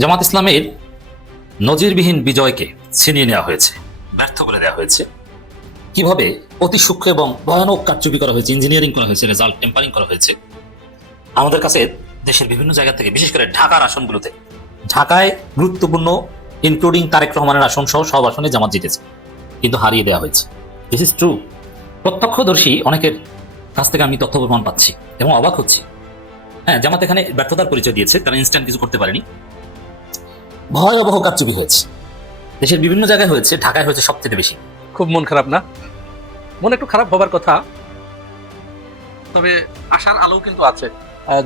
জামাত ইসলামের নজিরবিহীন বিজয়কে ছিনিয়ে নেওয়া হয়েছে, ব্যর্থ করে দেওয়া হয়েছে। কিভাবে অতি সূক্ষ্ম এবং ভয়ানক কারচুপি করা হয়েছে, ইঞ্জিনিয়ারিং করা হয়েছে, রেজাল্ট টেম্পারিং করা হয়েছে। আমাদের কাছে দেশের বিভিন্ন জায়গা থেকে, বিশেষ করে ঢাকার আসনগুলোতে, ঢাকায় গুরুত্বপূর্ণ ইনক্লুডিং তারেক রহমানের আসন সহ সব আসনে জামাত জিতেছে, কিন্তু হারিয়ে দেওয়া হয়েছে। This is true. প্রত্যক্ষদর্শী অনেকের কাছ থেকে আমি তথ্য প্রমাণ পাচ্ছি এবং অবাক হচ্ছি। হ্যাঁ, জামাত এখানে ব্যর্থতার পরিচয় দিয়েছে, তারা ইনস্ট্যান্ট কিছু করতে পারেনি। ভয়াবহ কারচুপি হয়েছে, দেশের বিভিন্ন জায়গায় হয়েছে, ঢাকায় হয়েছে সবচেয়ে বেশি। খুব মন খারাপ না? মন একটু খারাপ হবার কথা, তবে আশার আলো কিন্তু আছে।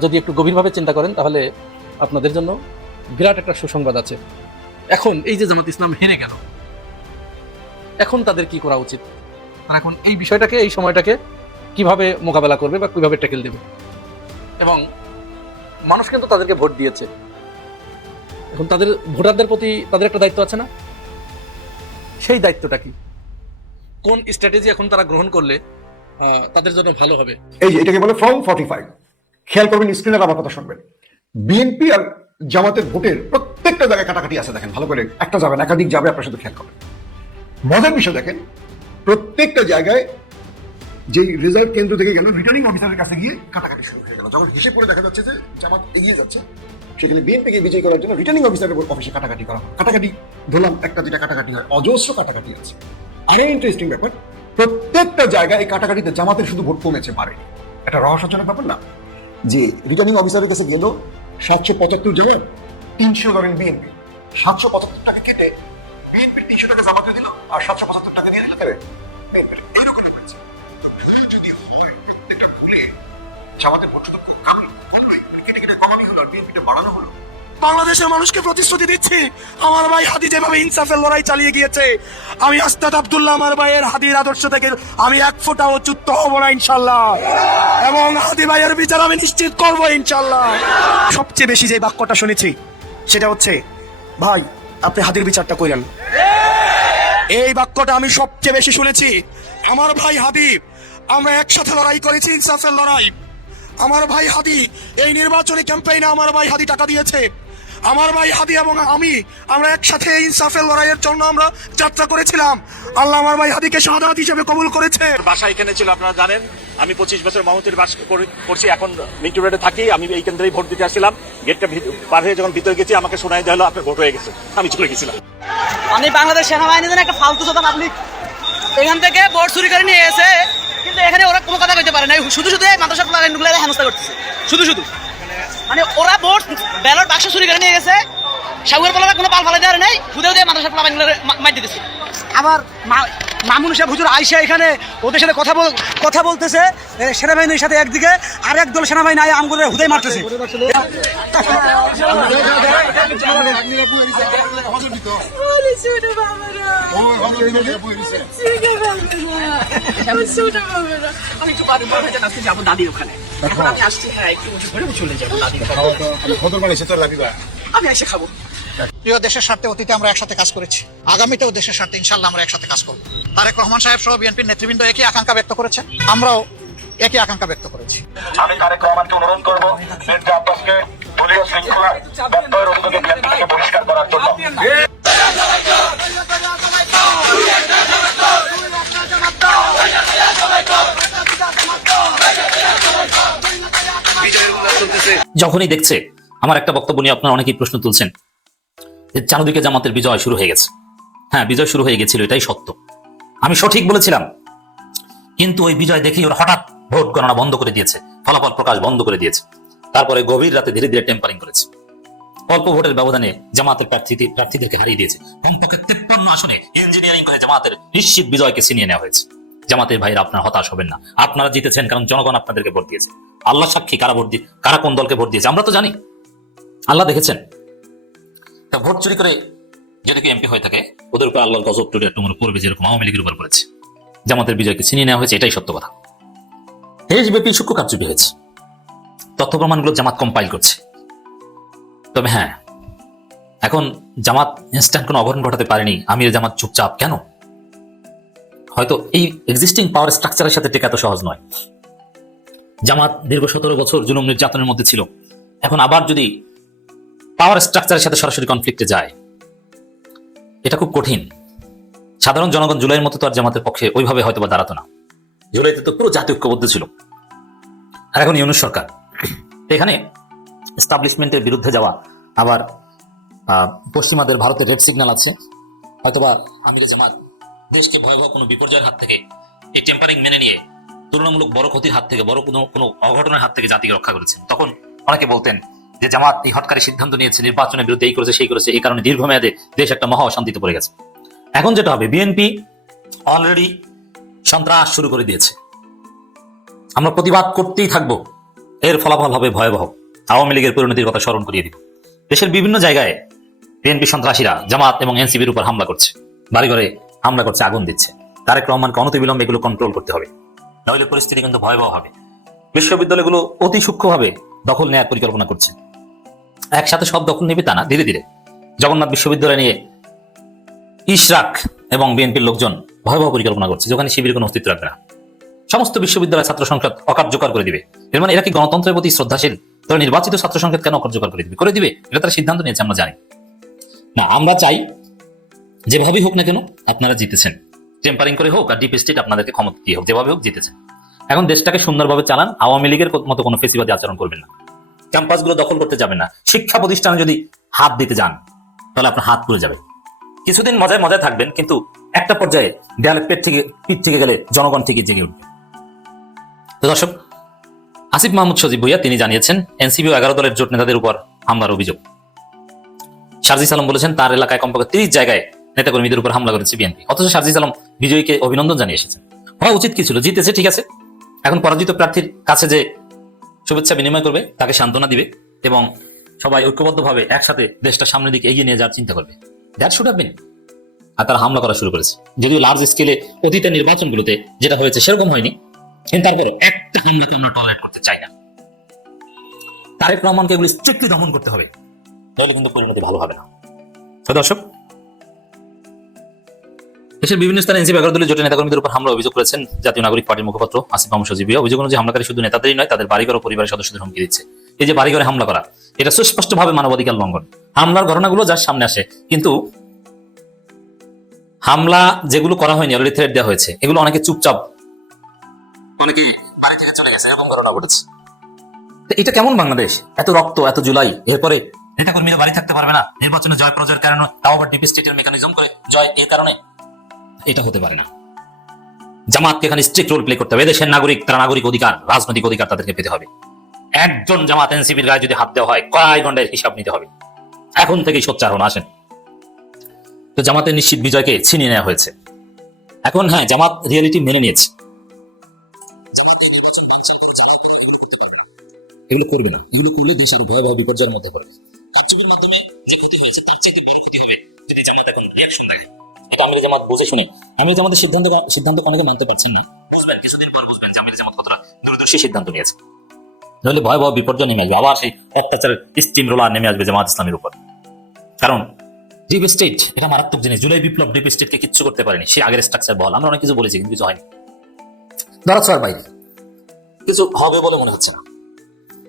যদি একটু গভীরভাবে চিন্তা করেন তাহলে আপনাদের জন্য বিরাট একটা সুসংবাদ আছে। এখন এই যে জামাত ইসলাম হেরে গেল, এখন তাদের কি করা উচিত? তারা এখন এই বিষয়টাকে, এই সময়টাকে কিভাবে মোকাবেলা করবে বা কিভাবে ট্যাকেল দেবে? এবং মানুষ কিন্তু তাদেরকে ভোট দিয়েছে, এখন তাদের ভোটারদের প্রতি তাদের একটা দায়িত্ব আছে না? সেই দায়িত্বটা কি, কোন স্ট্র্যাটেজি এখন তারা গ্রহণ করলে তাদের জন্য ভালো হবে? এই যে এটাকে বলে ফর্ম 45। খেয়াল করবেন, স্ক্রিনের আমার কথা শুনবেন। বিএনপি আর জামাতের ভোটের প্রত্যেকটা জায়গায় কাটাকাটি আছে, দেখেন ভালো করে। একটা যাবেন, একাধিক যাবে, আপনার সাথে খেয়াল করবেন। মজার বিষয় দেখেন, প্রত্যেকটা জায়গায় যে রেজাল্ট কেন্দ্র থেকে গেল, রিটার্নিং অফিসারের কাছে গিয়ে কাটাকাটি শুরু হয়ে গেল। যখন হিসেব করে দেখা যাচ্ছে যে জামাত এগিয়ে যাচ্ছে, সেখানে বিএনপিকে বিজয় করার জন্য রিটার্নিং অফিসারের অফিসে কাটাকাটি করা হয়। কাটাকাটি ধরলাম একটা যেটা কাটাকাটি হয়, অজস্র কাটাকাটি আছে। আরে ইন্টারেস্টিং ব্যাপার, প্রত্যেকটা জায়গায় এই কাটাকাটিতে জামাতের শুধু ভোট কমেছে, বাড়েনি। একটা রহস্যজনক ব্যাপার না? যে রিটার্নিং অফিসারের কাছে গেল 775 জায়গায় 300 ধরেন বিএনপি, 775 টাকা কেটে বিএনপি 300 টাকা জামাতে দিল, আর 775 টাকা দিয়ে দিল তবে বিএনপি। এরকম হয়েছে। যদি প্রত্যেকটা ভুলে জামাতের ভোট তো কমলোই, কেটে কেটে কমানি হলো, আর বিএনপিটা বাড়ানো হলো। বাংলাদেশের মানুষকে প্রতিশ্রুতি দিচ্ছি, আমার ভাই হাদি যেভাবে ইনসাফের লড়াই চালিয়ে গিয়েছে, আমি আস্তাদ আব্দুল্লাহ আমার ভাইয়ের হাদির আদর্শ থেকে আমি এক ফোঁটাও চ্যুত হব না ইনশাল্লাহ, এবং হাদি ভাইয়ের বিচার আমি নিশ্চিত করব ইনশাল্লাহ। সবচেয়ে বেশি যে বাক্যটা শুনেছি সেটা হচ্ছে, ভাই আপনি হাদির বিচারটা করেন। এই বাক্যটা আমি সবচেয়ে বেশি শুনেছি। আমার ভাই হাদি, আমরা একসাথে লড়াই করেছি, ইনসাফের লড়াই। আমার ভাই হাদি এই নির্বাচনী ক্যাম্পেইনে আমার ভাই হাদি টাকা দিয়েছে। আমার ভাই হাদি এবং আমরা একসাথে ইনসাফের লড়াইয়ের জন্য আমরা যাত্রা করেছিলাম। আল্লাহ আমার ভাই হাদিকে শাহাদাত হিসেবে কবুল করেছে। বাসা এখানে ছিল, আপনারা জানেন। আমি 25 বছর মাহমুদের বাস করছি, এখন মিন্টু রোডে থাকি। আমি এই কেন্দ্রেই ভোট দিতে আসছিলাম। গেটটা পার হয়ে যখন ভিতরে গেছি, আমাকে শোনাই দেওয়া হলো আপনার ভোট হয়ে গেছে। আমি চলে গেছিলাম। মানে বাংলাদেশ সেনাবাহিনীদের একটা ফালতু কথা, পাবলিক এখান থেকে ভোট চুরি করে নিয়ে এসে, কিন্তু এখানে ওরা কোনো কথা কইতে পারে না। শুধু শুধু মাদ্রাসা প্লানগুলো হেনস্থা করতেছে, শুধু শুধু। মানে ওরা ভোট ব্যালট বাক্স চুরি করে নিয়ে গেছে, সাগুর পালাটা কোনো পাল ফালাই দেওয়ার নেই, খুদেও দিয়ে মাদ্রাসা প্লানগুলো মার দিতেছে। আবার মামুন সাহেব হুজুর আইসা এখানে ওদের সাথে কথা বলতেছে সেনাবাহিনীর সাথে একদিকে, আর একদল সেনাবাহিনী আয় আমগুলো হুদাই মারতেছে। যাবো দাদির ওখানে, এখন আমি আসছি। হ্যাঁ, একটু চলে যাবো দাদির ওখানে, আমি এসে খাবো। প্রিয় দেশের স্বার্থে অতীতে আমরা একসাথে কাজ করেছি, আগামীতেও দেশের স্বার্থে ইনশাআল্লাহ আমরা একসাথে কাজ করব। তারেক রহমান সাহেব সহ বিএনপির নেতৃবৃন্দ একই আকাঙ্ক্ষা ব্যক্ত করেছেন, আমরাও একই আকাঙ্ক্ষা ব্যক্ত করেছি। আমি তারেক রহমানকে অনুরোধ করবো মির্জা আব্বাসকে দলীয় শৃঙ্খলা ব্যত্যয়ের অভিযোগে বিএনপি থেকে বহিষ্কার করার জন্য। যখনই দেখছে, আমার একটা বক্তব্য নিয়ে আপনারা অনেকেই প্রশ্ন তুলছেন যে চারদিকে জামাতের বিজয় শুরু হয়ে গেছে। হ্যাঁ, বিজয় শুরু হয়ে গেছিল, এটাই সত্য, আমি সঠিক বলেছিলাম। কিন্তু ওই বিজয় দেখেই ওরা হঠাৎ ভোট গণনা বন্ধ করে দিয়েছে, ফলাফল প্রকাশ বন্ধ করে দিয়েছে। তারপরে গভীর রাতে ধীরে ধীরে টেম্পারিং করেছে। অল্প ভোটের ব্যবধানে জামাতের প্রার্থীদেরকে হারিয়ে দিয়েছে। কমপক্ষে 53 আসনে ইঞ্জিনিয়ারিং করে জামাতের নিশ্চিত বিজয়কে ছিনিয়ে নেওয়া হয়েছে। জামাতের ভাইরা, আপনারা হতাশ হবেন না, আপনারা জিতেছেন কারণ জনগণ আপনাদেরকে ভোট দিয়েছে। আল্লাহ সাক্ষী, কারা কোন দলকে ভোট দিয়েছে আমরা তো জানি, আল্লাহ দেখেছেন। তা ভোট চুরি করে যদি কেউ এমপি হয়ে থাকে, ওদের উপর আল্লাহর গজব টুমুর পড়বে, যেরকম আওয়ামী লীগের উপর পড়েছে। জামাতের বিজয়কে ছিনিয়ে নেওয়া হয়েছে, এটাই সত্য কথা। দেশব্যাপী সূক্ষ্ম কারচুপি হয়েছে, তথ্য প্রমাণগুলো জামাত কম্পাইল করছে। তবে হ্যাঁ, এখন জামাত ইনস্ট্যান্ট কোনো অঘটন ঘটাতে পারেনি। আমির জামাত চুপচাপ কেন? হয়তো এই এক্সিস্টিং পাওয়ার স্ট্রাকচারের সাথে টেকা তো সহজ নয়। জামাত দীর্ঘ 17 বছর জুলুম নির্যাতনের মধ্যে ছিল, এখন আবার যদি পাওয়ার স্ট্রাকচারের সাথে সরাসরি কনফ্লিক্টে যায়, এটা খুব কঠিন। সাধারণ জনগণ জুলাইয়ের মতো তো আর জামাতের পক্ষে ওইভাবে হয়তো বা দাঁড়াতো না। জুলাইতে তো পুরো জাতীয় ঐক্যবদ্ধ ছিল, আর এখন ইউনূস সরকার। এখানে এস্টাবলিশমেন্টের বিরুদ্ধে যাওয়া, আবার পশ্চিমাদের ভারতের রেড সিগন্যাল আছে, হয়তোবা আমিরে জামাত দেশকে ভয়াবহ কোনো বিপর্যয়ের হাত থেকে এই টেম্পারিং মেনে নিয়ে তুলনামূলক বড় ক্ষতির হাত থেকে, বড় কোনো অঘটনের হাত থেকে জাতিকে রক্ষা করেছেন। তখন অনেকে বলতেন যে জামাত এই হটকারী সিদ্ধান্ত নিয়েছে, নির্বাচনের বিরুদ্ধে এই করেছে সেই করেছে, এই কারণে দীর্ঘমেয়াদে দেশ একটা মহা অশান্তিতে পড়ে গেছে। এখন যেটা হবে, বিএনপি অলরেডি সন্ত্রাস শুরু করে দিয়েছে, আমরা প্রতিবাদ করতেই থাকবো, এর ফলাফল হবে ভয়াবহ। আওয়ামী লীগের পরিণতির কথা স্মরণ করিয়ে দিব। দেশের বিভিন্ন জায়গায় বিএনপি সন্ত্রাসীরা জামাত এবং এনসিপির উপর হামলা করছে, বাড়িঘরে হামলা করছে, আগুন দিচ্ছে। তারেক রহমানকে অনতিবিলম্বে এগুলো কন্ট্রোল করতে হবে, নইলে পরিস্থিতি কিন্তু ভয়াবহ হবে। বিশ্ববিদ্যালয়গুলো অতি সূক্ষ্মভাবে দখল নেওয়ার পরিকল্পনা করছে। একসাথে সব দখল নেবে তা না, ধীরে ধীরে। জগন্নাথ বিশ্ববিদ্যালয় নিয়ে ইশরাক এবং বিএনপির লোকজন ভয়াবহ পরিকল্পনা করছে, যেখানে শিবিরের কোনো অস্তিত্ব রাখবে না। সমস্ত বিশ্ববিদ্যালয় ছাত্র সংসদ অকার্যকর করে দিবে। এর মানে এরা কি গণতন্ত্রের প্রতি শ্রদ্ধাশীল? তারা নির্বাচিত ছাত্র সংসদ কেন অকার্যকর করে দিবে? করে দিবে, এটা তারা সিদ্ধান্ত নিয়েছে, আমরা জানি না। আমরা চাই যেভাবেই হোক না কেন আপনারা জিতেছেন, টেম্পারিং করে হোক আর ডিপ স্টেট আপনাদেরকে ক্ষমতা দিয়ে হোক, যেভাবে হোক জিতেছেন। এখন দেশটাকে সুন্দরভাবে চালান, আওয়ামী লীগের মতো কোনো ফেসিবাদী আচরণ করবেন না, ক্যাম্পাসগুলো দখল করতে যাবেন না। শিক্ষা প্রতিষ্ঠানে যদি হাত দিতে যান তাহলে আপনার হাত পুড়ে যাবে। কিছুদিন মজায় মজায় থাকবেন, কিন্তু একটা পর্যায়ে দেয়ালে পিঠ থেকে গেলে জনগণ ঠিকই জেগে উঠবে। তো দর্শক, আসিফ মাহমুদ সজীব ভুইয়া তিনি জানিয়েছেন এনসিপি ও 11 দলের জোট নেতাদের উপর হামলার অভিযোগ। শারজিস আলম বলেছেন তার এলাকায় কমপক্ষে 30 জায়গায় নেতাকর্মীদের উপর হামলা করেছে বিএনপি। অথচ শারজিস আলম বিজয়ীকে অভিনন্দন জানিয়ে এসেছেন। হওয়া উচিত কি ছিল? জিতেছে, ঠিক আছে, এখন পরাজিত প্রার্থীর কাছে যে শুভেচ্ছা বিনিময় করবে, তাকে সান্ত্বনা দিবে এবং সবাই ঐক্যবদ্ধভাবে একসাথে দেশটা সামনের দিকে এগিয়ে নিয়ে যাওয়ার চিন্তা করবে। That should have been. আর তারা হামলা করা শুরু করেছে, যদিও লার্জ স্কেলে অতীতের নির্বাচনগুলোতে যেটা হয়েছে সেরকম হয়নি, কিন্তু তারপরে একটা হামলাকে আমরা টলারেট করতে চাই না। তারেক রহমানকে এগুলো স্ট্রিক্টলি দমন করতে হবে, তাহলে কিন্তু পরিণতি ভালো হবে না। তো দর্শক, দেশের বিভিন্ন স্থানে এনসিপি 11 দলের জোটের নেতাকর্মীদের উপর হামলা অভিযোগ করেছেন জাতীয় নাগরিক পার্টির মুখপাত্র আসিফ মাহমুদ সজীব ভুইয়া। অভিযোগ অনুযায়ী হামলাকারী শুধু নেতাদেরই নয়, তাদের বাড়িঘর ও পরিবারের সদস্যদের হুমকি দিচ্ছে। এই যে বাড়িঘরে হামলা করা, এটা সুস্পষ্টভাবে মানবাধিকার লঙ্ঘন। হামলার ঘটনাগুলো যার সামনে আসে, কিন্তু হামলা যেগুলো করা হয়নি, অলরেডি থ্রেট দেওয়া হয়েছে, এগুলো অনেকে চুপচাপ, অনেকে বাড়ি থেকে চলে গেছে, এমন ঘটনা ঘটেছে। এটা কেমন বাংলাদেশ? এত রক্ত, এত জুলাই, এরপরে নেতাকর্মীরা বাড়ি থাকতে পারবে না, নির্বাচনে জয় পরাজয়ের কারণে, তাও আবার ডিপ স্টেটের মেকানিজম করে জয়, এর কারণে? এটা হতে পারে না। জামাতকে এখানে স্ট্রিক্ট রোল প্লে করতে হবে। এদেশের নাগরিক, তারা নাগরিক অধিকার, রাজনৈতিক অধিকার তাদেরকে পেতে হবে। একজন জামাত এনসিপির গায়ে যদি হাত দেওয়া হয়, কয় ঘন্টায় হিসাব নিতে হবে। এখন থেকেই সোচ্চার হন, আসেন। তো জামাতের নিশ্চিত বিজয়কে ছিনিয়ে নেওয়া হয়েছে। এখন হ্যাঁ, জামাত রিয়েলিটি মেনে নিয়েছে, এগুলো করবে না। এগুলো করলে দেশ আরো ভয়াবহ বিপর্যয়ের মধ্যে পড়বে। কারচুপির মাধ্যমে যে ক্ষতি হয়েছে তার চেয়ে বড় ক্ষতি হবে যদি জামাত এখন রিঅ্যাকশন দেয়। এটা আমির জামাত বুঝে শুনে, আমির জামাতের সিদ্ধান্ত অনেকে মানতে পারছেন না। বুঝবেন, কিছুদিন পর বুঝবেন যে আমির জামাত কতটা দূরদর্শী সিদ্ধান্ত নিয়েছে। তাহলে ভয়াবহ বিপর্যয় নেমে আসবে, আবার সেই অত্যাচারের স্টিম রোলার নেমে আসবে জামাত ইসলামের উপর। কারণ ডিপ স্টেট এটা মারাত্মক জিনিস। জুলাই বিপ্লব ডিপ স্টেটকে কিচ্ছু করতে পারেনি, সে আগের স্ট্রাকচার বল। আমরা অনেক কিছু বলেছি, কিন্তু কিছু হয়নি। ধরো স্যার ভাই, কিছু হবে বলে মনে হচ্ছে না।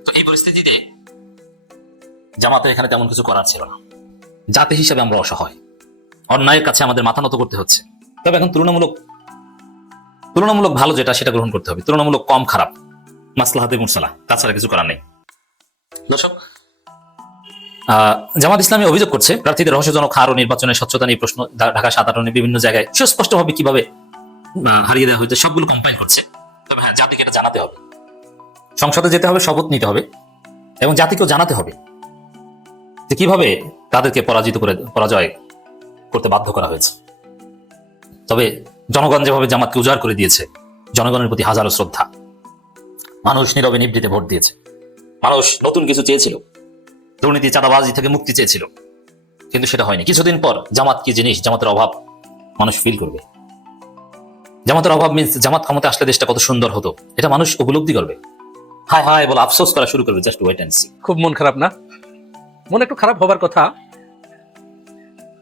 তো এই পরিস্থিতিতে জামাতের এখানে তেমন কিছু করার ছিল না। জাতি হিসেবে আমরা অসহায়, অন্যায়ের কাছে আমাদের মাথা নত করতে হচ্ছে। তবে এখন তুলনামূলক ভালো যেটা, সেটা গ্রহণ করতে হবে। তুলনামূলক কম খারাপ, মাসলাহাতে মুরসালা, তাছাড়া কিছু করার নেই। দর্শক, জামাত ইসলামী অভিযোগ করছে প্রার্থীদের রহস্যজনক হার ও নির্বাচনের স্বচ্ছতা নিয়ে প্রশ্ন ঢাকা 7 আসনে বিভিন্ন জায়গায় সুস্পষ্টভাবে কিভাবে হারিয়ে দেওয়া হয়েছে সবগুলো কম্পাইল করছে। তবে হ্যাঁ, জাতিকে এটা জানাতে হবে, সংসদে যেতে হবে, শপথ নিতে হবে এবং জাতিকেও জানাতে হবে যে কিভাবে তাদেরকে পরাজয় করতে বাধ্য করা হয়েছে। তবে জনগণ যেভাবে জামাতকে উজাড় করে দিয়েছে, জনগণের প্রতি হাজারো শ্রদ্ধা। মানুষ নীরবে নিভৃতে ভোট দিয়েছে। মানুষ নতুন কিছু চেয়েছিল, দুর্নীতি চাঁদাবাজি থেকে মুক্তি চেয়েছিল, কিন্তু সেটা হয়নি। কিছুদিন পর জামাত কি জিনিস, জামাতের অভাব মানুষ ফিল করবে। জামাতের অভাব মিন্স জামাত ক্ষমতা আসলে দেশটা কত সুন্দর হতো, এটা মানুষ উপলব্ধি করবে। হায় হায় বলে আফসোস করা শুরু করবে। Just wait and see. খুব মন খারাপ না? মন একটু খারাপ হবার কথা,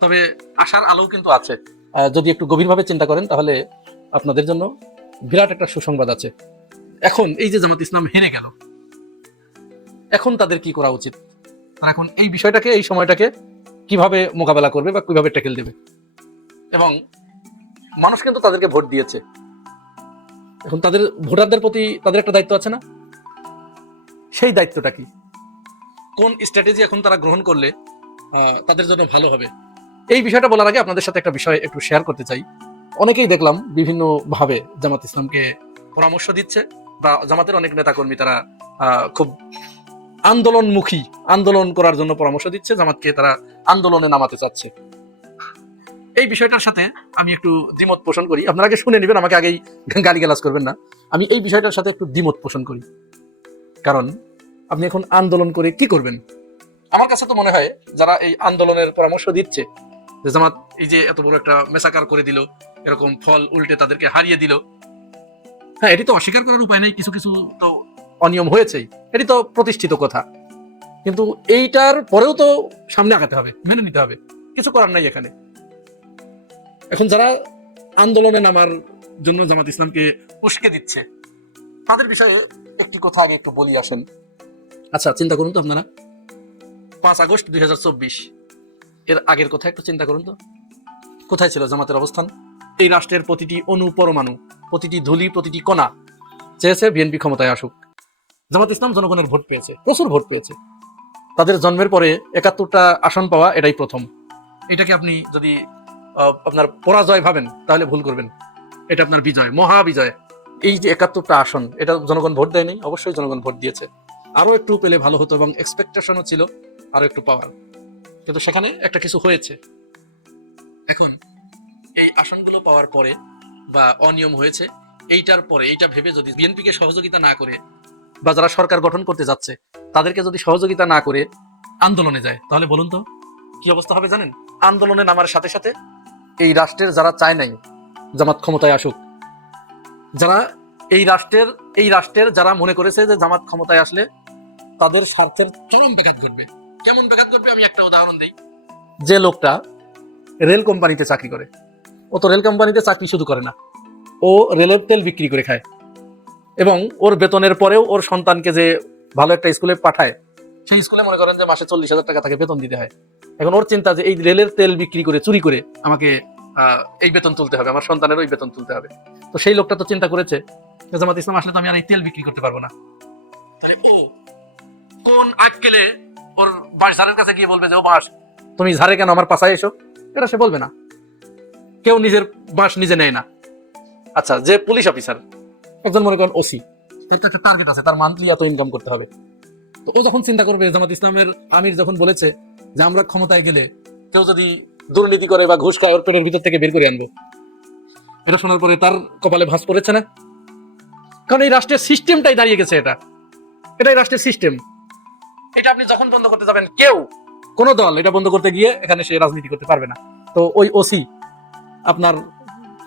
তবে আশার আলো কিন্তু আছে। যদি একটু গভীরভাবে চিন্তা করেন তাহলে আপনাদের জন্য বিরাট একটা সুসংবাদ আছে। এখন এই যে জামাত ইসলাম হেরে গেল, এখন তাদের কি করা উচিত? তারা এখন এই বিষয়টাকে, এই সময়টাকে কিভাবে মোকাবেলা করবে বা কিভাবে ট্যাকেল দেবে। এবং মানুষ কিন্তু তাদেরকে ভোট দিয়েছে, এখন তাদের ভোটারদের প্রতি তাদের একটা দায়িত্ব আছে না? সেই দায়িত্বটা কি, কোন স্ট্র্যাটেজি এখন তারা গ্রহণ করলে তাদের জন্য ভালো হবে, এই বিষয়টা বলার আগে আপনাদের সাথে একটা বিষয় একটু শেয়ার করতে চাই। অনেকেই দেখলাম বিভিন্ন ভাবে জামাত ইসলামকে পরামর্শ দিচ্ছে, বা জামাতের অনেক নেতাকর্মী তারা খুব আন্দোলনমুখী, আন্দোলন করার জন্য পরামর্শ দিচ্ছে, জামাতকে তারা আন্দোলনে নামাতে চাচ্ছে। এই বিষয়টার সাথে আমি একটু দ্বিমত পোষণ করি। আপনারা আগে শুনে নেবেন, আমাকে আগেই গালিগালাজ করবেন না। আমি এই বিষয়টার সাথে একটু দ্বিমত পোষণ করি, কারণ আপনি এখন আন্দোলন করে কি করবেন? আমার কাছে তো মনে হয় যারা এই আন্দোলনের পরামর্শ দিচ্ছে, যে জামাত এই যে এত বড় একটা মেসাকার করে দিল, এরকম ফল উল্টে তাদেরকে হারিয়ে দিল, হ্যাঁ এটি তো অস্বীকার করার উপায় নেই, কিছু কিছু তো অনিয়ম হয়েছেই, এটি তো প্রতিষ্ঠিত কথা। কিন্তু এইটার পরেও তো সামনে আগাতে হবে, মেনে নিতে হবে, কিছু করার নাই এখানে। এখন যারা আন্দোলনে নামার জন্য জামাত ইসলামকে উস্কে দিচ্ছে, তাদের বিষয়ে একটি কথা আগে একটু বলি আসেন। আচ্ছা চিন্তা করুন তো আপনারা, 5 আগস্ট 2024 এর আগের কথা একটু চিন্তা করুন তো, কোথায় ছিল জামাতের অবস্থান? এই রাষ্ট্রের প্রতিটি অণু পরমাণু, প্রতিটি ধূলি, প্রতিটি কণা চেয়েছে বিএনপি ক্ষমতায় আসুক। জামাত ইসলাম জনগণের ভোট পেয়েছে, প্রচুর ভোট পেয়েছে। তাদের জন্মের পরে 71টা আসন পাওয়া এটাই প্রথম। এটাকে আপনি যদি আপনার পরাজয় ভাবেন তাহলে ভুল করবেন, এটা আপনার বিজয়, মহা বিজয়। এই যে 71টা আসন, এটা জনগণ ভোট দেয়নি? অবশ্যই জনগণ ভোট দিয়েছে। আরো একটু পেলে ভালো হতো, এবং এক্সপেকটেশনও ছিল আরো একটু পাওয়ার, কিন্তু সেখানে একটা কিছু হয়েছে। এখন এই আসনগুলো পাওয়ার পরে বা অনিয়ম হয়েছে, এইটার পরে এইটা ভেবে যদি বিএনপিকে সহযোগিতা না করে, বা যারা সরকার গঠন করতে যাচ্ছে তাদেরকে যদি সহযোগিতা না করে আন্দোলনে যায়, তাহলে বলুন তো কি অবস্থা হবে জানেন? আন্দোলনে নামার সাথে সাথে এই রাষ্ট্রের যারা চায় নাই জামাত ক্ষমতায় আসুক, যারা এই রাষ্ট্রের যারা মনে করেছে যে জামাত ক্ষমতায় আসলে তাদের স্বার্থের চরম ব্যাঘাত ঘটবে। কেমন ব্যাঘাত ঘটবে আমি একটা উদাহরণ দিই। যে লোকটা রেল কোম্পানিতে চাকরি করে, ও তো রেল কোম্পানিতে চাকরি শুধু করে না, ও রেলের তেল বিক্রি করে খায়, এবং ওর বেতনের পরেও ওর সন্তানকে যে ভালো একটা স্কুলে পাঠায়, সেই স্কুলে মনে করেন যে মাসে 40,000 টাকা তাকে বেতন দিতে হয়। এখন ওর চিন্তা যে এই রেলের তেল বিক্রি করে, চুরি করে আমাকে এই বেতন তুলতে হবে, আমার সন্তানের ওই বেতন তুলতে হবে। তো সেই লোকটা তো চিন্তা করেছে জামাত ইসলাম আসলে তো আমি আর এই তেল বিক্রি করতে পারবো না। তাহলে ও কোন আক্কেলে ওর বাঁশঝাড়ের কাছে গিয়ে বলবে যে ও বাঁশ তুমি ঝাড়ে কেন, আমার পাশায় এসো? এটা সে বলবে না। কেউ নিজের বাঁশ নিজে নেয় না। আচ্ছা, যে পুলিশ অফিসার, একজন মনে করেন ওসি, তার একটা টার্গেট আছে, তার মান্থলি এত ইনকাম করতে হবে। তো ও যখন চিন্তা করবে জামাত ইসলামের আমির যখন বলেছে যে আমরা ক্ষমতায় গেলে কেউ যদি দুর্নীতি করে বা ঘুষ খায় ওর পেটের ভিতর থেকে বের করে আনবো, এটা শোনার পরে তার কপালে ভাঁজ পড়েছে না? কারণ এই রাষ্ট্রের সিস্টেমটাই দাঁড়িয়ে গেছে, এটাই রাষ্ট্রের সিস্টেম। এটা আপনি যখন বন্ধ করতে যাবেন, কেউ কোন দল এটা বন্ধ করতে গিয়ে এখানে সে রাজনীতি করতে পারবে না। তো ওই ওসি আপনার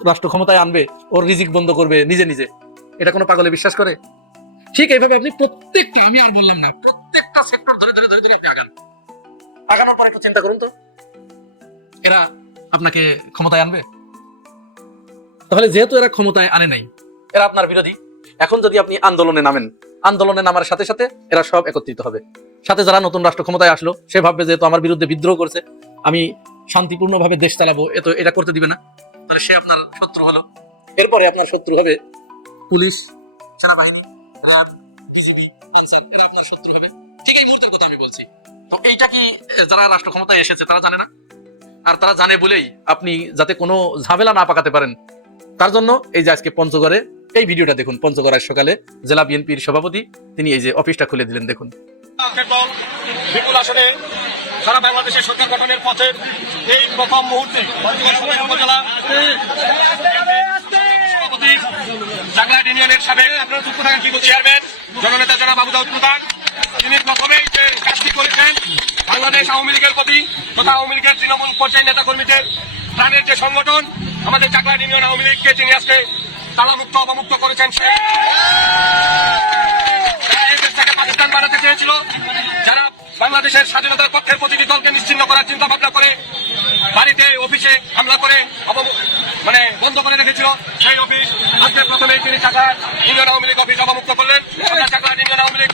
রাষ্ট্র ক্ষমতায় আনবে, ওর রিজিক বন্ধ করবে নিজে নিজে, এটা কোনো পাগলে বিশ্বাস করে? ঠিক এইভাবে আপনি প্রত্যেকটা, আমি আর বললাম না, প্রত্যেকটা সেক্টর ধরে ধরে ধরে ধরে আপনি আগানোর পর একটু চিন্তা করুন তো, এরা আপনাকে ক্ষমতায় আনবে? তাহলে যেহেতু এরা ক্ষমতায় আনে নাই, এরা আপনার বিরোধী। এখন যদি আপনি আন্দোলনে নামেন, আন্দোলনে নামার সাথে সাথে এরা সব একত্রিত হবে। সাথে যারা নতুন রাষ্ট্র ক্ষমতায় আসলো, সে ভাববে যেহেতু আমার বিরুদ্ধে বিদ্রোহ করছে, আমি শান্তিপূর্ণভাবে দেশ চালাবো, এটা করতে দিবে না, তাহলে সে আপনার শত্রু হলো। এরপরে আপনার শত্রু হবে পুলিশ, সেনাবাহিনী, র্যাব, বিজিবি, আনসার, এরা আপনার শত্রু হবে। ঠিক এই মুহূর্তের কথা আমি বলছি। তো এইটা কি যারা রাষ্ট্র ক্ষমতায় এসেছে তারা জানে না? আর তারা জানে বলেই আপনি যাতে কোনো ঝামেলা না পাকাতে পারেন, তার জন্য এই যে আজকে পঞ্চগড়ে এই ভিডিওটা দেখুন। পঞ্চগড় সকালে জেলা বিএনপির সভাপতি তিনি এই যে অফিসটা খুলে দিলেন, দেখুন। বিপুল আসনে সারা বাংলাদেশের সরকার গঠনের পথে এই প্রথম মুহূর্তে উপজেলা সভাপতি, চাকলাট ইউনিয়নের সাবেক চেয়ারম্যান জননেতা জনাব আবু দাউদ প্রধান, তিনি প্রথমেই যে কাজটি করেছেন বাংলাদেশ আওয়ামী লীগের প্রতি তথা আওয়ামী লীগের তৃণমূল পর্যায়ের নেতা কর্মীদের প্রাণের যে সংগঠন আমাদের চাকলাট ইউনিয়ন আওয়ামী লীগকে তিনি আজকে তালামুক্ত অবমুক্ত করেছেন। পাকিস্তান বানাতে চেয়েছিল, যারা বাংলাদেশের স্বাধীনতার পক্ষের প্রতিটি দলকে নিশ্চিহ্ন করার চিন্তা ভাবনা করে বাড়িতে অফিসে হামলা করে বন্ধ করে রেখেছিল, সেই অফিস আজকে প্রথমেই তিনি চাকলাট ইউনিয়ন আওয়ামী লীগ অফিস অবমুক্ত করলেন। চাকলাট ইউনিয়ন আওয়ামী লীগ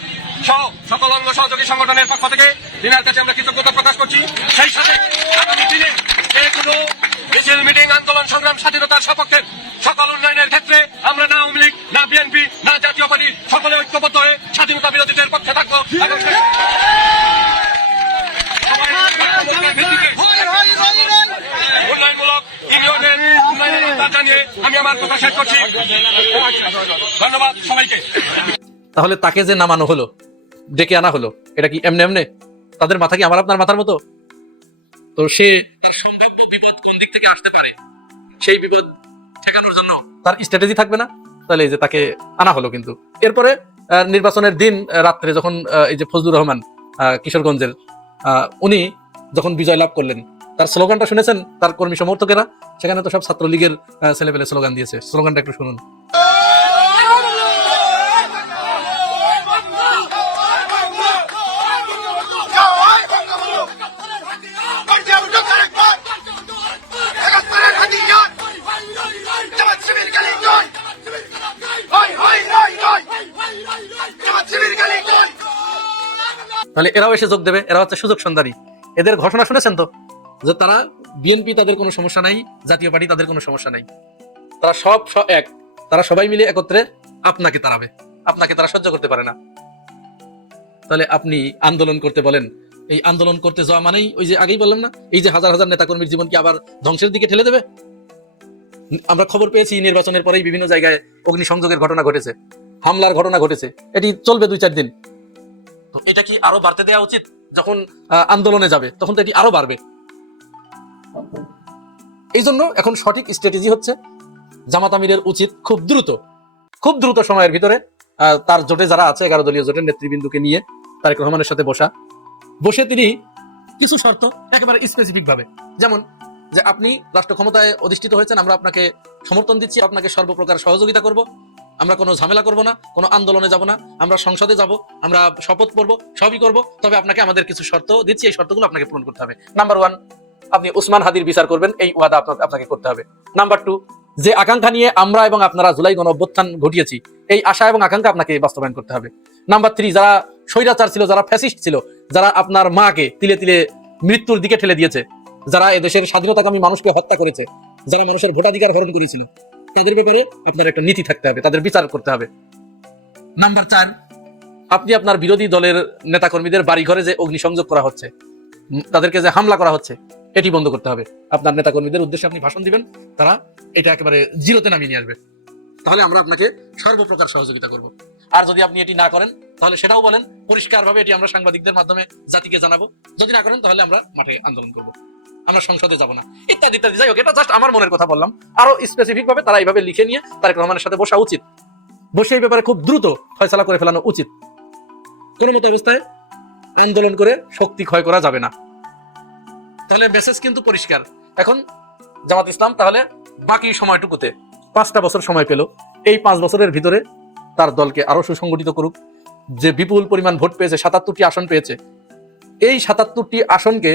সহ সকল অঙ্গ সহযোগী সংগঠনের পক্ষ থেকে তিনার কাছে আমরা কৃতজ্ঞতা প্রকাশ করছি। সেই সাথে আগামী দিনে যে কোনো মিছিল, মিটিং, আন্দোলন, সংগ্রাম, স্বাধীনতার সপক্ষে সকল উন্নয়নের ক্ষেত্রে আমরা না আওয়ামী লীগ, না বিএনপি, না জাতীয় পার্টি সকলে ঐক্যবদ্ধ হয়ে স্বাধীনতা বিরোধীদের পক্ষে থাকবো এবং উন্নয়নমূলক ইউনিয়নের উন্নয়নের কথা জানিয়ে আমি আমার কথা শেষ করছি। ধন্যবাদ সবাইকে। তাহলে তাকে যে নামানো হলো, ডেকে আনা হলো, এটা কি এমনি এমনি? তাদের মাথা কি আমার আপনার মাথার মতো? তো সে তার সম্ভাব্য বিপদ কোন দিক থেকে আসতে পারে সেই বিপদ ঠেকানোর জন্য তার স্ট্র্যাটেজি থাকবে না? তাহলে এই যে তাকে আনা হলো। কিন্তু এরপরে নির্বাচনের দিন রাত্রে যখন এই যে ফজলুর রহমান কিশোরগঞ্জের উনি যখন বিজয় লাভ করলেন, তার স্লোগানটা শুনেছেন? তার কর্মী সমর্থকেরা সেখানে তো সব ছাত্রলীগের ছেলেপেলে স্লোগান দিয়েছে। স্লোগানটা একটু শুনুন। তাহলে এরাও এসে যোগ দেবে। এরা হচ্ছে সুযোগ সন্ধানী। এদের ঘোষণা শুনেছেন তো, যে তারা বিএনপি তাদের কোনো সমস্যা নাই, জাতীয় পার্টি তাদের কোনো সমস্যা নাই, তারা সব এক, তারা সবাই মিলে একত্রে আপনাকে তাড়াবে, আপনাকে তারা সহ্য করতে পারে না। তাহলে আপনি আন্দোলন করতে বলেন, এই আন্দোলন করতে যাওয়া মানেই ওই যে আগেই বললাম না, এই যে হাজার হাজার নেতাকর্মীর জীবন কি আবার ধ্বংসের দিকে ঠেলে দেবে? আমরা খবর পেয়েছি নির্বাচনের পরেই বিভিন্ন জায়গায় অগ্নিসংযোগের ঘটনা ঘটেছে, হামলার ঘটনা ঘটেছে। এটি চলবে 2-4 দিন। তো এটা কি আরো বাড়তে দেওয়া উচিত? যখন আন্দোলনে যাবে তখন তো এটি আরো বাড়বে। এই জন্য এখন সঠিক স্ট্র্যাটেজি হচ্ছে জামাত আমিরের উচিত খুব দ্রুত সময়ের ভিতরে তার জোটে যারা আছে 11 দলীয় জোটের নেতৃবৃন্দকে নিয়ে তারেক রহমানের সাথে বসে তিনি কিছু শর্ত একেবারে স্পেসিফিক ভাবে, যেমন যে আপনি রাষ্ট্র ক্ষমতায় অধিষ্ঠিত হয়েছেন, আমরা আপনাকে সমর্থন দিচ্ছি, আপনাকে সর্বপ্রকার সহযোগিতা করব, আমরা কোনো ঝামেলা করব না, কোনো আন্দোলনে যাব না, আমরা সংসদে যাব, আমরা শপথ করব, সবই করব, তবে আপনাকে আমাদের কিছু শর্ত দিচ্ছি, এই শর্তগুলো আপনাকে পূরণ করতে হবে। নাম্বার 1, আপনি উসমান হাদির বিচার করবেন, এই ওয়াদা আপনাকে করতে হবে। নাম্বার 2, যে আকাঙ্ক্ষা নিয়ে আমরা এবং আপনারা জুলাই গণ অভ্যুত্থান ঘটিয়েছি, এই আশা এবং আকাঙ্ক্ষা আপনাকে বাস্তবায়ন করতে হবে। নাম্বার 3, যারা স্বৈরাচার ছিল, যারা ফ্যাসিস্ট ছিল, যারা আপনার মাকে তিলে তিলে মৃত্যুর দিকে ঠেলে দিয়েছে, যারা এদেশের স্বাধীনতাকামী মানুষকে হত্যা করেছে, যারা মানুষের ভোটাধিকার হরণ করেছিল, তাদের ব্যাপারে আপনার একটা নীতি থাকতে হবে, তাদের বিচার করতে হবে। নাম্বার 4, আপনি আপনার বিরোধী দলের নেতাকর্মীদের বাড়ি ঘরে যে অগ্নিসংযোগ করা হচ্ছে, তাদেরকে যে হামলা করা হচ্ছে, এটি বন্ধ করতে হবে। আপনার নেতাকর্মীদের উদ্দেশ্যে আপনি ভাষণ দিবেন, তারা এটা একেবারে জিরোতে নামিয়ে নিয়ে আসবে। তাহলে আমরা আপনাকে সর্বপ্রকার সহযোগিতা করব। আর যদি আপনি এটি না করেন তাহলে সেটাও বলেন, পরিষ্কারভাবে এটি আমরা সাংবাদিকদের মাধ্যমে জাতিকে জানাবো। যদি না করেন তাহলে আমরা মাঠে আন্দোলন করব, আমরা সংসদে যাব না, ইত্যাদি ইত্যাদি। যাই হোক, এটা জাস্ট আমার মনের কথা বললাম। আরো স্পেসিফিক ভাবে তারা এইভাবে লিখে নিয়ে তারেক রহমানের সাথে বসা উচিত, বসে এই ব্যাপারে খুব দ্রুত ফয়সালা করে ফেলানো উচিত। কোনো মতো অবস্থায় আন্দোলন করে শক্তি ক্ষয় করা যাবে না। তাহলে মেসেজ কিন্তু পরিষ্কার। এখন জামাত ইসলাম তাহলে বাকি সময়টুকুতে 5টা বছর সময় পেল, এই 5 বছরের ভিতরে তার দলকে আরো সুসংগঠিত করুক। যে বিপুল পরিমাণ ভোট পেয়েছে, 77টি আসন পেয়েছে, এই 77টি আসনকে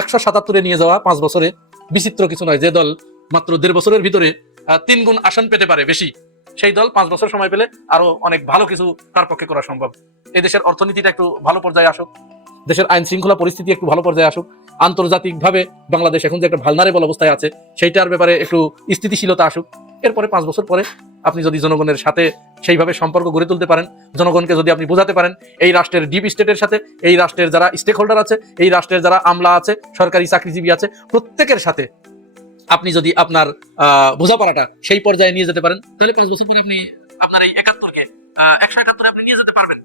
177-এ নিয়ে যাওয়া 5 বছরে বিচিত্র কিছু নয়। যে দল মাত্র 1.5 বছরের ভিতরে 3 গুণ আসন পেতে পারে বেশি, সেই দল 5 বছর সময় পেলে আরো অনেক ভালো কিছু তার পক্ষে করা সম্ভব। এই দেশের অর্থনীতিটা একটু ভালো পর্যায়ে আসুক, দেশের আইন শৃঙ্খলা পরিস্থিতি একটু ভালো পর্যায়ে আসুক, আন্তর্জাতিকভাবে বাংলাদেশ এখন যে একটা ভালনারেবল অবস্থায় আছে সেইটার ব্যাপারে একটু স্থিতিশীলতা আসুক। এরপরে 5 বছর পরে আপনি যদি জনগণের সাথে সেইভাবে সম্পর্ক গড়ে তুলতে পারেন, জনগণকে যদি আপনি বোঝাতে পারেন এই রাষ্ট্রের ডিপ স্টেটের সাথে, এই রাষ্ট্রের যারা স্টেক হোল্ডার আছে, এই রাষ্ট্রের যারা আমলা আছে, সরকারি চাকরিজীবী আছে, প্রত্যেকের সাথে আপনি যদি আপনার বোঝাপড়াটা সেই পর্যায়ে নিয়ে যেতে পারেন, তাহলে 5 বছর পরে আপনি আপনার এই 71-কে 171-এ আপনি নিয়ে যেতে পারবেন।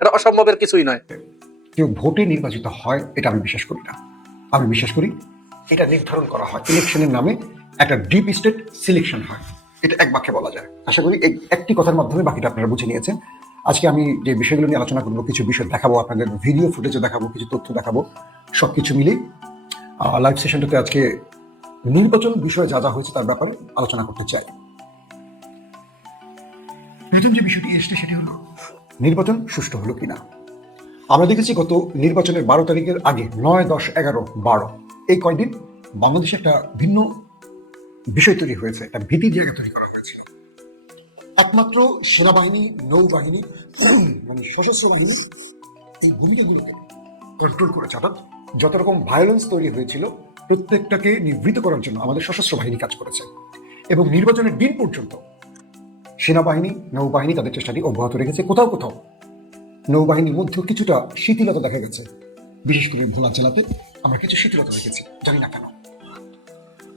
এটা অসম্ভবের কিছুই নয়। কেউ ভোটে নির্বাচিত হয় এটা আমি বিশ্বাস করি না। আমি বিশ্বাস করি এটা নির্ধারণ করা হয়, ইলেকশনের নামে একটা ডিপ স্টেট সিলেকশন হয়। এটা এক বাক্যে বলা যায়। আশা করি এই একটি কথার মাধ্যমে বাকিটা আপনারা বুঝে নিয়েছেন। আজকে আমি যে বিষয়গুলো নিয়ে আলোচনা করবো, কিছু বিষয় দেখাবো, আপনাদের ভিডিও ফুটেজও দেখাবো, কিছু তথ্য দেখাবো, সবকিছু মিলেই লাইভ সেশনটাতে আজকে নির্বাচন বিষয়ে যা যা হয়েছে তার ব্যাপারে আলোচনা করতে চাই। প্রথম যে বিষয়টি এসছে সেটি হলো নির্বাচন সুষ্ঠু হলো কিনা। আমরা দেখেছি গত নির্বাচনের 12 তারিখের আগে 9, 10, 11, 12 এই কয়দিন বাংলাদেশে একটা ভিন্ন বিষয় তৈরি হয়েছে, একটা ভীতির জায়গা তৈরি করা হয়েছিল। একমাত্র সেনাবাহিনী, নৌবাহিনী মানে সশস্ত্র বাহিনী এই ভূমিকাগুলোকে কন্ট্রোল করেছে। অর্থাৎ যত রকম ভায়োলেন্স তৈরি হয়েছিল প্রত্যেকটাকে নিবৃত করার জন্য আমাদের সশস্ত্র বাহিনী কাজ করেছে, এবং নির্বাচনের দিন পর্যন্ত সেনাবাহিনী নৌবাহিনী তাদের চেষ্টাটি অব্যাহত রেখেছে। কোথাও কোথাও নৌবাহিনীর মধ্যেও কিছুটা শিথিলতা দেখা গেছে, বিশেষ করে ভোলা জেলাতে আমরা কিছু শিথিলতা দেখেছি, জানি না কেন।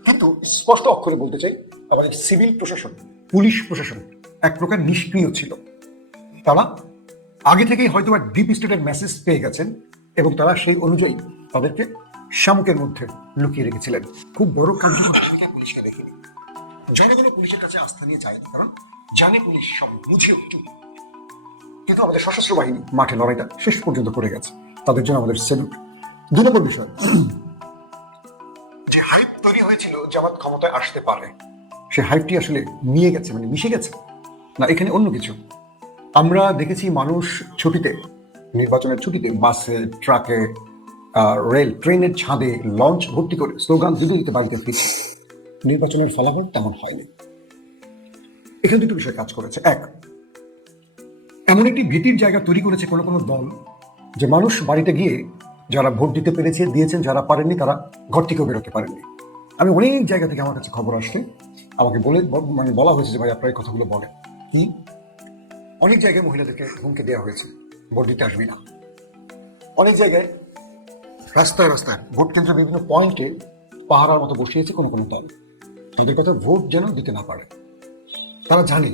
কিন্তু স্পষ্ট অক্ষরে বলতে চাই, আমাদের সিভিল প্রশাসন, পুলিশ প্রশাসন এক প্রকার নিষ্ক্রিয় ছিল। তারা আগে থেকেই হয়তো ডিপ স্টেটের মেসেজ পেয়ে গেছেন এবং তারা সেই অনুযায়ী তাদেরকে শামুকের মধ্যে লুকিয়ে রেখেছিলেন। খুব বড় কার্যক্রম পুলিশকে দেখেনি, জনগণ পুলিশের কাছে আস্থা নিয়ে যায়নি, কারণ জানে পুলিশ সব বুঝেও চুপ। কিন্তু আমাদের সশস্ত্র বাহিনী মাঠে লড়াইটা শেষ পর্যন্ত করে গেছে, তাদের জন্য আমাদের স্যালুট। 2 নম্বর বিষয়, যে হাইপ তৈরি হয়েছিল জামাত ক্ষমতায় আসতে পারে, সে হাইপটি আসলে নিয়ে গেছে, মানে মিশে গেছে না এখানে অন্য কিছু। আমরা দেখেছি মানুষ ছুটিতে, নির্বাচনের ছুটিতে বাসে, ট্রাকে, রেল, ট্রেনের ছাদে লঞ্চ ভর্তি করে স্লোগান দিতে দিতে বাড়িতে ফিরছে। নির্বাচনের ফলাফল তেমন হয়নি। এখানে দুটো বিষয় কাজ করেছে। এক, এমন একটি ভীতির জায়গা তৈরি করেছে কোনো কোনো দল, যে মানুষ বাড়িতে গিয়ে যারা ভোট দিতে পেরেছে দিয়েছেন, যারা পারেননি তারা ঘর থেকেও বেরোতে পারেননি। আমি অনেক জায়গা থেকে আমার কাছে খবর আসছে, আমাকে বলা হয়েছে যে ভাই আপনারা এই কথাগুলো বলেন। কি অনেক জায়গায় মহিলাদেরকে হুমকি দেওয়া হয়েছে, ভোট দিতে আসবি না। অনেক জায়গায় রাস্তায় রাস্তায় ভোট কেন্দ্রের বিভিন্ন পয়েন্টে পাহারার মতো বসিয়েছে কোনো কোনো দল, তাদের কথা ভোট যেন দিতে না পারে। তারা জানে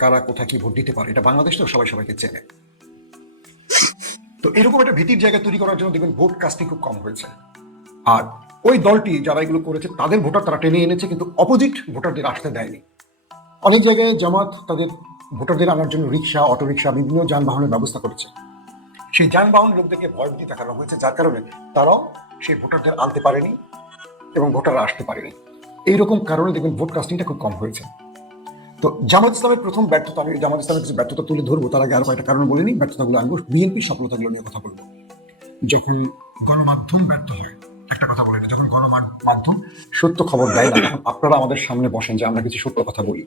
কারা কোথায় কি ভোট দিতে পারে, এটা বাংলাদেশ তো সবাই সবাইকে চেনে। তো এরকম একটা ভীতির জায়গা তৈরি করার জন্য দেখবেন ভোট কাস্টিং খুব কম হয়েছে। আর ওই দলটি যারা এগুলো করেছে তাদের ভোটার তারা টেনে এনেছে, কিন্তু অপোজিট ভোটারদের আসতে দেয়নি। অনেক জায়গায় জামাত তাদের ভোটারদের আনার জন্য রিক্সা, অটোরিক্সা, বিভিন্ন যানবাহনের ব্যবস্থা করেছে। সেই যানবাহন লোকদেরকে ভয়ভীতি দেখানো হয়েছে, যার কারণে তারাও সেই ভোটারদের আনতে পারেনি এবং ভোটাররা আসতে পারেনি। এইরকম কারণে দেখবেন ভোট কাস্টিংটা খুব কম হয়েছে। তো জামাত ইসলামের প্রথম ব্যর্থতা, আমি জামাত ইসলামের কিছু ব্যর্থতা তুলে ধরবো, তার আগে আরো কয়েকটা কারণ বলে নিই, ব্যর্থতাগুলো আনবো, বিএনপির সফলতাগুলো নিয়ে কথা বলবো। যখন গণমাধ্যম ব্যর্থ হয়, একটা কথা বলে, যখন গণমাধ্যম সত্য খবর দেয় না, আপনারা আমাদের সামনে বসেন যে আমরা কিছু সত্য কথা বলি,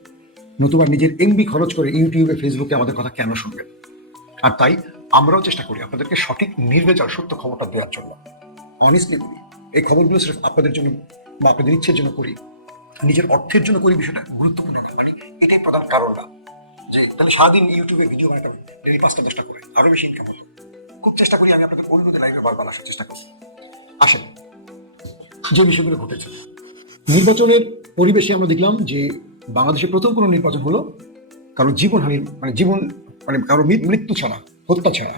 নতুবা নিজের এমবি খরচ করে ইউটিউবে, ফেসবুকে আমাদের কথা কেন শুনবেন? আর তাই আমরাও চেষ্টা করি আপনাদেরকে সঠিক নির্ভেজাল সত্য খবরটা দেওয়ার জন্য। অনেস্টলি করি এই খবরগুলো, সির্ফ আপনাদের জন্য বা আপনাদের ইচ্ছের জন্য করি, নিজের অর্থের জন্য করি, বিষয়টা গুরুত্বপূর্ণ না। মানে এটাই প্রধান কারণ না যে তাহলে সারাদিন ইউটিউবে ভিডিও বানাতে হবে, ডেলি 5টা 10টা করে, আরো বেশি ইনকাম হতো। খুব চেষ্টা করি আমি আপনাদের পরিণতি লাইভে বারবার আসার চেষ্টা করি। আসেন, যে বিষয়গুলো ঘটেছে নির্বাচনের পরিবেশে আমরা দেখলাম যে বাংলাদেশের প্রথম কোনো নির্বাচন হলো কারো জীবনহানির, মানে কারো মৃত্যু ছাড়া, হত্যা ছাড়া।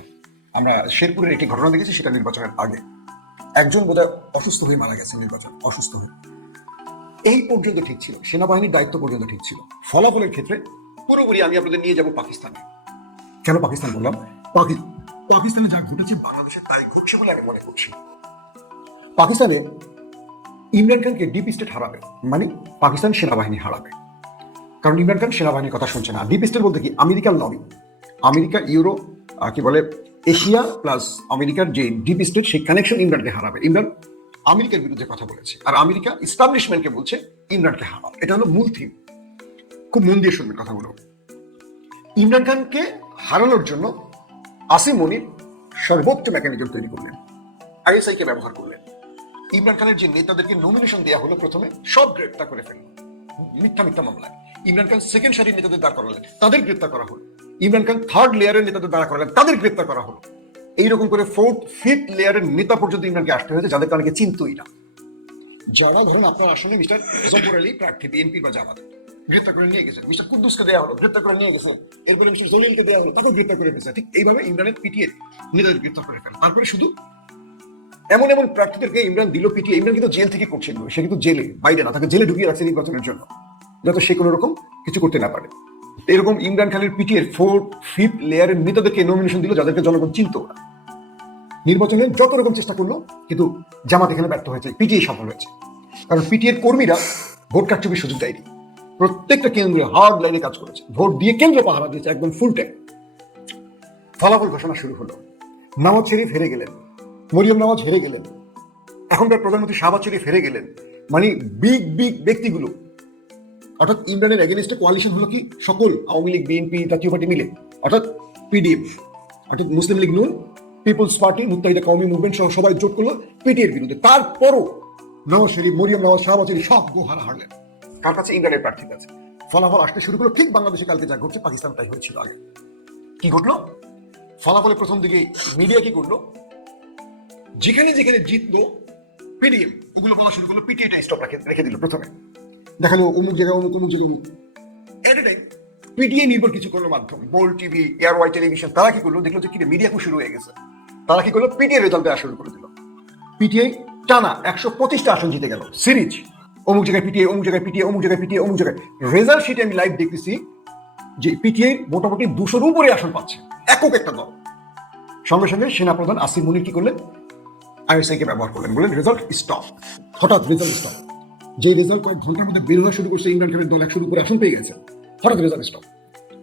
আমরা শেরপুরের একটি ঘটনা দেখেছি, সেটা নির্বাচনের আগে একজন বোধহয় অসুস্থ হয়ে মারা গেছে, নির্বাচন অসুস্থ হয়ে। এই পর্যন্ত ঠিক ছিল, সেনাবাহিনীর দায়িত্ব পর্যন্ত ঠিক ছিল। ফলাফলের ক্ষেত্রে পুরোপুরি আমি আপনাদের নিয়ে যাব পাকিস্তানে। কেন পাকিস্তান বললাম? পাকিস্তানে যা ঘটেছে বাংলাদেশে তাই ঘটছে বলে আমি মনে করছি। পাকিস্তানে ইমরান খানকে ডিপ স্টেট হারাবে, মানে পাকিস্তান সেনাবাহিনী হারাবে, কারণ ইমরান খান সেনাবাহিনীর কথা শুনছে না। ডিপ স্টেট বলতে কি? আমেরিকার লবি, আমেরিকা, ইউরো, কি বলে, এশিয়া প্লাস আমেরিকার যে ডিপ স্টেট, সেই কানেকশন ইমরানকে হারাবে। ইমরান আমেরিকার বিরুদ্ধে কথা বলেছে, আর আমেরিকা ইস্টাবলিশমেন্টকে বলছে ইমরানকে হারাও। এটা হলো মূল থিম। খুব মন দিয়ে শুনবেন কথাগুলো। ইমরান খানকে হারানোর জন্য আসিম মনির সর্বোচ্চ মেকানিজম তৈরি করলেন, আইএসআই কে ব্যবহার করলেন। ইমরান খানের যে নেতাদেরকে নমিনেশন দেওয়া হলো প্রথমে, সব গ্রেপ্তার করে ফেলল মিথ্যা মিথ্যা মামলায়। ইমরান খান সেকেন্ড সারির নেতাদের দাঁড় করালেন, তাদের গ্রেপ্তার করা হলো। ইমরান খান থার্ড লেয়ারের নেতাদের দাঁড়া করালেন, তাদের গ্রেপ্তার করা হলো। এইরকম করে 4th 5th লেয়ারের নেতা পর্যন্ত ইমরানকে আসতে হয়েছে, যাদেরকে অনেকে চিনতই না। যারা ধরেন আপনার আসলে মিস্টার জব্বর আলী প্রার্থী বিএনপি বা জামাত, গ্রেপ্তার করে নিয়ে গেছে। মিস্টার কুদ্দুসকে দেওয়া হলো, গ্রেপ্তার করে নিয়ে গেছে। এরপরে মিস্টার জলিলকে দেওয়া হলো, তাকেও গ্রেপ্তার করে গেছে। ঠিক এইভাবে ইমরানের পিটিয়ে নেতাদের গ্রেপ্তার করে ফেলে। তারপরে শুধু এমন এমন প্রার্থীদেরকে ইমরান দিল পিটিয়ে। ইমরান কিন্তু জেল থেকে করছে, সে কিন্তু জেলে, বাইরে না, তাকে জেলে ঢুকিয়ে রাখছে নির্বাচনের জন্য, যাতে সে কোনো রকম কিছু করতে না পারে। এরকম ইমরান খানের পিটিয়ে 4th 5th লেয়ারের নেতাদেরকে নমিনেশন দিল, যাদেরকে জনগণ চিনত না। নির্বাচনে যত রকম চেষ্টা করলো, কিন্তু জামাত এখানে ব্যর্থ হয়েছে, পিটিএ সফল হয়েছে। কারণ পিটিএর কর্মীরা ভোট কারচুপির সুযোগ দেয়নি, প্রত্যেকটা কেন্দ্রে হার্ড লাইনে কাজ করেছে, ভোট দিয়ে কেন্দ্র পাহারা দিয়েছে একদম ফুল টাইম। ফলাফল ঘোষণা শুরু হলো। নওয়াজ শরীফ হেরে গেলেন, মরিয়ম নওয়াজ হেরে গেলেন, এখনকার প্রধানমন্ত্রী শাহবাজ শরীফ হেরে গেলেন। মানে বিগ বিগ ব্যক্তিগুলো, অর্থাৎ ইমরানের এগেনস্টে কোয়ালিশন হলো কি? সকল আওয়ামী লীগ, বিএনপি, জাতীয় পার্টি মিলে, অর্থাৎ পিডিএম, অর্থাৎ মুসলিম লীগ নুন, পিপলস পার্টি, মুত্তাহিদা কওমি মুভমেন্ট সহ সবাই জোট করলো পিটিআইয়ের বিরুদ্ধে। তারপরও নওয়াজ শরীফ, মরিয়ম নওয়াজ, শাহবাজের সব গোহারা হারলেন। কার কাছে? ইমরানের প্রার্থীর কাছে। ফলাফল আসতে শুরু করলো ঠিক বাংলাদেশে কালকে যা ঘটছে পাকিস্তান তাই হয়েছিল আগে। কি ঘটলো? ফলাফলে প্রথম দিকে মিডিয়া কি করলো, যেখানে যেখানে জিতলো পিডিএম ওগুলো বলা শুরু করলো, পিটিআইটা স্টপ রেখে দিল। প্রথমে দেখালো অমুক জায়গায় অমুক, অমুক জায়গায় অমুক। এট এ টাইম পিটিআই নির্ভর কিছু করলো মাধ্যম, বোল্ড টিভি, এয়ারওয়াই টেলিভিশন, তারা কি করলো, দেখলো যে কি মিডিয়া খুব শুরু হয়ে গেছে। তারা কি করলো, পিটিআই রেজাল্ট দেওয়া শুরু করে দিল। পিটিআই টানা 125টা আসন জিতে গেল। সিরিজ অমুক জায়গায় পিটিআই, অমুক জায়গায় পিটিআই, অমুক জায়গায় পিটিআই, অমুক জায়গায়। রেজাল্ট শিটে আমি লাইভ দেখতেছি যে পিটিআই মোটামুটি 200-র উপরে আসন পাচ্ছে, একক একটা দল। সঙ্গে সঙ্গে সেনাপ্রধান আসিম মুনির কি করলেন, আইএসআই কে ব্যবহার করলেন, বললেন রেজাল্ট স্টপ। হঠাৎ রেজাল্ট স্টপ। যে রেজাল্ট কয়েক ঘন্টার মধ্যে বের হওয়া শুরু করছে, ইমরান খানের দল 100-র উপরে আসন পেয়ে গেছে, হঠাৎ রেজাল্ট স্টপ।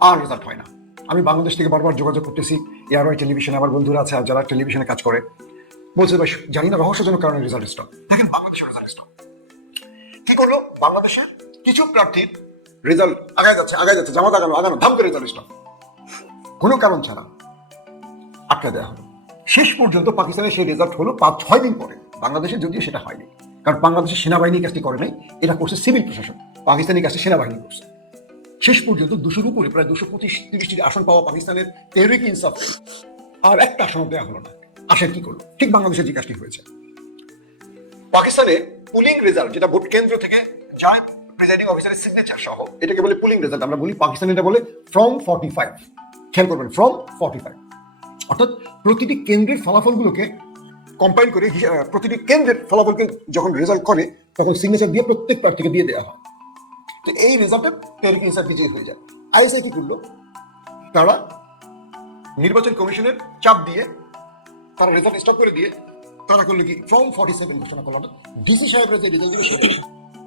আর রেজাল্ট হয় না। আমি বাংলাদেশ থেকে বারবার যোগাযোগ করতেছি, এয়ারওয়াই টেলিভিশনে আমার বন্ধুরা আছে আর যারা টেলিভিশনে কাজ করে, বলছে ভাই জানি না রহস্যজনক কারণে রেজাল্ট স্টপ। দেখেন বাংলাদেশের রেজাল্ট স্টপ। কি করলো, বাংলাদেশের কিছু প্রার্থীর রেজাল্ট আগায় যাচ্ছে, জামাত আগানো ধাম করে রেজাল্ট স্টপ, কোনো কারণ ছাড়া আটকে দেওয়া হলো। শেষ পর্যন্ত পাকিস্তানের সেই রেজাল্ট হলো 5-6 দিন পরে। বাংলাদেশে যদিও সেটা হয়নি, কারণ বাংলাদেশের সেনাবাহিনী কাজটি করে নাই, এটা করছে সিভিল প্রশাসন, পাকিস্তানি কাজটি সেনাবাহিনী করছে। শেষ পর্যন্ত 200-র উপরে প্রায় 225-30টি আসন পাওয়া পাকিস্তানের তেহরিক ইনসাফ আর একটা আসন দেওয়া হলো না। আশা কি করলো, ঠিক বাংলাদেশের যে কাজটি হয়েছে। পাকিস্তানের পুলিং রেজাল্ট, যেটা ভোট কেন্দ্র থেকে যায় প্রিজাইডিং অফিসারের সিগনেচার সহ, এটাকে বলে পুলিং রেজাল্ট। আমরা বলি পাকিস্তানে এটা বলে ফ্রম 45। খেয়াল করবেন, ফ্রম 45, অর্থাৎ প্রতিটি কেন্দ্রের ফলাফলগুলোকে কম্পাইল করে, প্রতিটি কেন্দ্রের ফলাফলকে যখন রেজাল্ট করে তখন সিগনেচার দিয়ে প্রত্যেক প্রার্থীকে দিয়ে দেওয়া হয়। তো এই রেজাল্টে তেহরিক ইনসাফ বিজয়ী হয়ে যায়। আইএসআই কি করলো, তারা নির্বাচন কমিশনের চাপ দিয়ে তারা রেজাল্ট স্টপ করে দিয়ে তারা করলো কি, ফর্ম 47 ঘোষণা করলো। ডিসি সাহেবরা যে রেজাল্ট দিবে সেটা,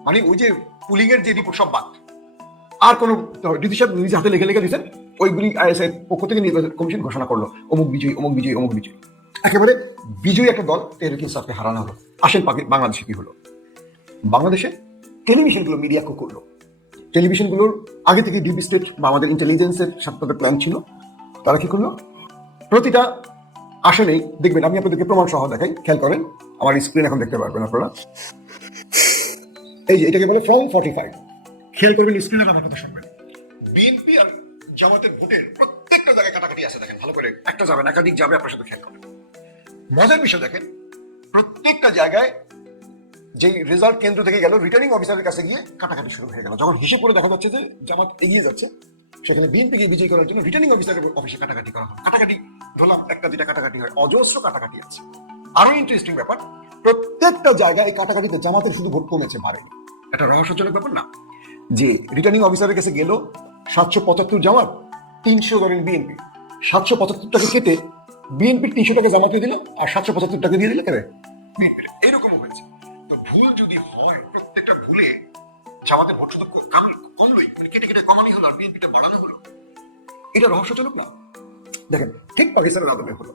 মানে ওই যে পুলিং এর যে রিপোর্ট সব বাদ, আর কোনো ডিসি সাহেব নিজে হাতে লিখে দিয়েছেন, ওইগুলি আইএসআই পক্ষ থেকে নির্বাচন কমিশন ঘোষণা করলো অমুক বিজয়ী, অমুক বিজয়ী, অমুক বিজয়ী। একেবারে বিজয়ী একটা দল তেহরিক ইনসাফকে হারানো হলো। আসেন বাংলাদেশে কি হলো, বাংলাদেশে টেলিভিশনগুলো মিডিয়া কো করলো। টেলিভিশনগুলোর আগে থেকে ডিপ স্টেট বা আমাদের ইন্টেলিজেন্সের সাথে তাদের প্ল্যান ছিল। তারা কি করলো, প্রতিটা আসলেই দেখবেন, আমি আপনাদেরকে প্রমাণ সহ দেখাই, খেয়াল করেন, আমার স্ক্রিন এখন দেখতে পারবেন আপনারা। এই যে এটাকে বলে ফর্ম 45। খেয়াল করবেন, স্ক্রিনে আমার কথা শুনবেন। বিএনপি আর জামাতের ভোটের প্রত্যেকটা জায়গায় কাটাকাটি আছে, দেখেন ভালো করে, একটা যাবে না একাধিক যাবে, আপনার সাথে খেয়াল করেন। মজার বিষয় দেখেন, প্রত্যেকটা জায়গায় যে রেজাল্ট কেন্দ্র থেকে গেল, রিটার্নিং অফিসারের কাছে গিয়ে কাটাকাটি শুরু হয়ে গেল। যখন হিসেব করে দেখা যাচ্ছে যে জামাত এগিয়ে যাচ্ছে, সেখানে বিএনপিকে বিজয়ী করার জন্য রিটার্নিং অফিসারের অফিসে কাটাকাটি করা হয়। কাটাকাটি ধরলাম একটা দুটা কাটাকাটি হয়, অজস্র কাটাকাটি আছে। আরো ইন্টারেস্টিং ব্যাপার, প্রত্যেকটা জায়গায় কাটাকাটিতে জামাতের শুধু ভোট কমেছে, বাড়েনি। একটা রহস্যজনক ব্যাপার না, যে রিটার্নিং অফিসারের কাছে গেল 775 জামাত, 300 ধরেন বিএনপি। 775টাকে কেটে বিএনপির 300 টাকা জামাতে দিল, আর 775 টাকা দিয়ে দিল কেন বিএনপি। এইরকম হয়েছে। তো ভুল যদি হয়, প্রত্যেকটা ভুলে জামাতের ভোট শুধু কমলোই, কেটে কেটে কমানি হলো আর বিএনপিটা বাড়ানো হলো, এটা রহস্যজনক না? দেখেন, ঠিক পাকিস্তানের আদলে হলো।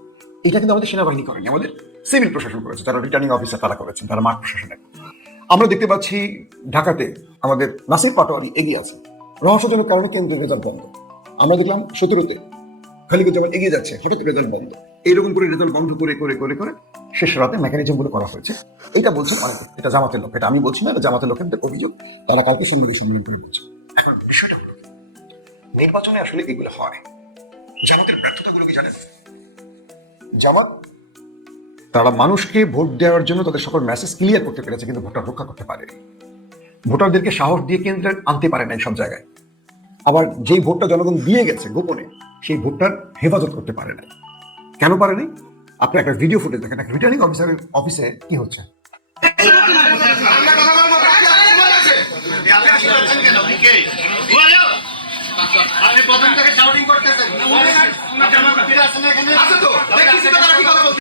এটা কিন্তু আমাদের সেনাবাহিনী করেনি, আমাদের সিভিল প্রশাসন করেছে, যারা রিটার্নিং অফিসার তারা করেছেন, তারা মাঠ প্রশাসনে। আমরা দেখতে পাচ্ছি ঢাকাতে আমাদের নাসির পাটোয়ারি এগিয়ে আছে, রহস্যজনক কারণে কেন্দ্রের রেজাল্ট বন্ধ। আমরা দেখলাম 17-তে খালিকুজ্জামান এগিয়ে যাচ্ছে, হঠাৎ রেজাল্ট বন্ধ। এইরকম করে রেজাল্ট বন্ধ করে করে করে করে শেষ রাতে মেকানিজম গুলো করা হয়েছে। এটা বলছেন অনেকে, এটা জামাতের লোক, এটা আমি বলছি না, এটা জামাতের লোকের অভিযোগ, তারা কালকে সাংবাদিক সম্মেলন করে বলছে। এখন বিষয়টা হলো, নির্বাচনে আসলে এগুলো হয়। জামাতের ব্যর্থতাগুলো কি জানেন? জামাত তারা মানুষকে ভোট দেওয়ার জন্য তাদের সকল মেসেজ ক্লিয়ার করতে পেরেছে, কিন্তু ভোটার রক্ষা করতে পারেনি। ভোটারদেরকে সাহস দিয়ে কেন্দ্রে আনতে পারে নাই সব জায়গায়। আবার যেই ভোটটা জনগণ দিয়ে গেছে গোপনে, সেই ভোটটার হেফাজত করতে পারে নাই। কেন পারে নাই? আপনি একটা ভিডিও ফুটেজ দেখেন, একটা রিটার্নিং অফিসারের অফিসে কি হচ্ছে। আপনি প্রথম থেকে শাউটিং করতেছেন।